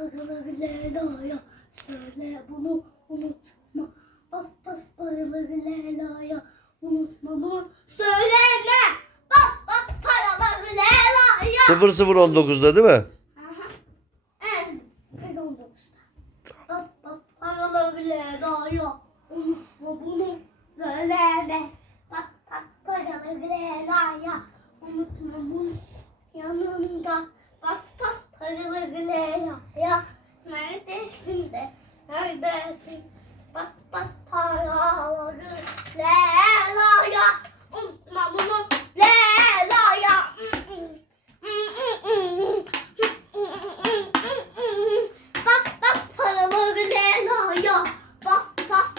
paraları Leyla'ya söyle bunu unutma. Bas bas paraları Leyla'ya unutma bunu söyleme. Bas bas paraları Leyla'ya. 0019'da değil mi? Aha. En en 19'da. Bas bas paraları Leyla'ya unutma bunu söyleme. Bas bas paraları Leyla'ya unutma bunu yanında. Bas bas paraları Leyla'ya neredesin de neredesin? Bas bas paraları Leyla'ya unutma bunu Leyla'ya. Bas bas paraları Leyla'ya Bas bas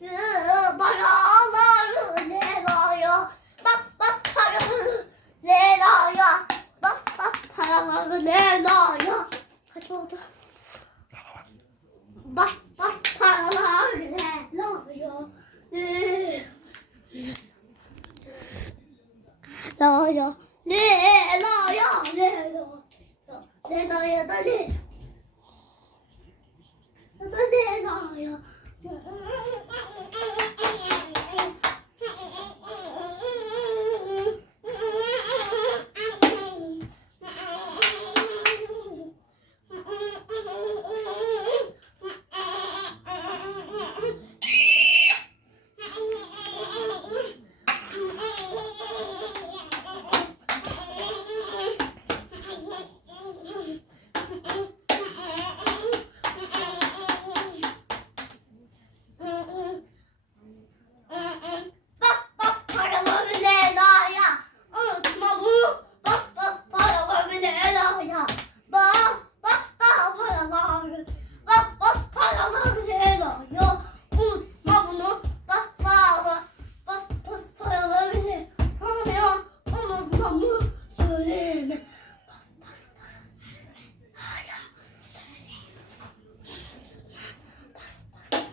paraları Leyla'ya. Bas bas paraları Leyla'ya. Bas bas paraları Leyla'ya. Kaç oldu? Bas bas paraları Leyla'ya. Leyla'ya Leyla'ya Leyla'ya. Da Leyla'ya da Leyla'ya Bas bas paraları Leyla'ya Unutma bunu Bas bas paraları Leyla'ya Bas bas daha paraları Bas bas paraları Leyla'ya Unutma bunu Bas paraları Bas bas paraları Leyla'ya Unutma bunu Söyleme Bas bas paraları Leyla'ya Söyleme Bas bas paraları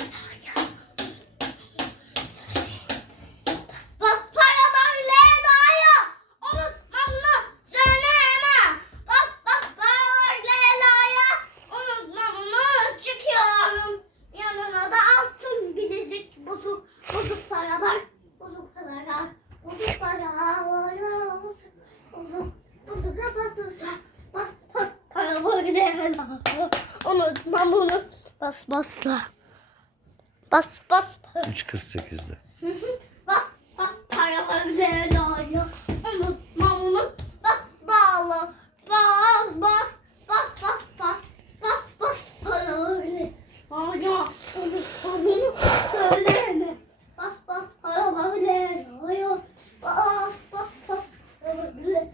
Leyla'ya Bas bas paralar Leyla'ya Unutma bunu söyleme Bas bas paralar Leyla'ya Unutma bunu çıkıyorum Yanına da altın bilezik Bozuk bozuk paralar Bozuk paralar Bozuk paralar Bozuk bozuk bozuk kapatırsa Bas bas paralar Leyla'ya Unutma bunu Bas basla. Bas bas. Paralar 3.48'de. Bas bas. Paraları Leyla'ya Unutma onu Bas bağla. Bas bas. Bas bas bas. Bas bas. Paraları Leyla'ya Unutma onu Söyleme Bas bas paraları Leyla'ya Bas bas bas paraları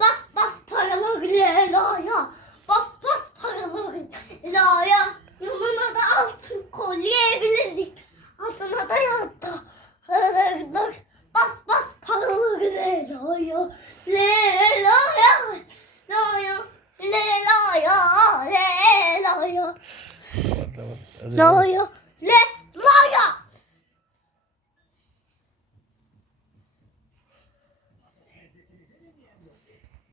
Bas bas paraları Leyla'ya Bas bas Leyla'ya Yanına da altın kolye bilezik Altına da Paraları Bas bas paraları Leyla'ya Leyla'ya Leyla'ya Leyla'ya Leyla'ya. Leyla'ya Le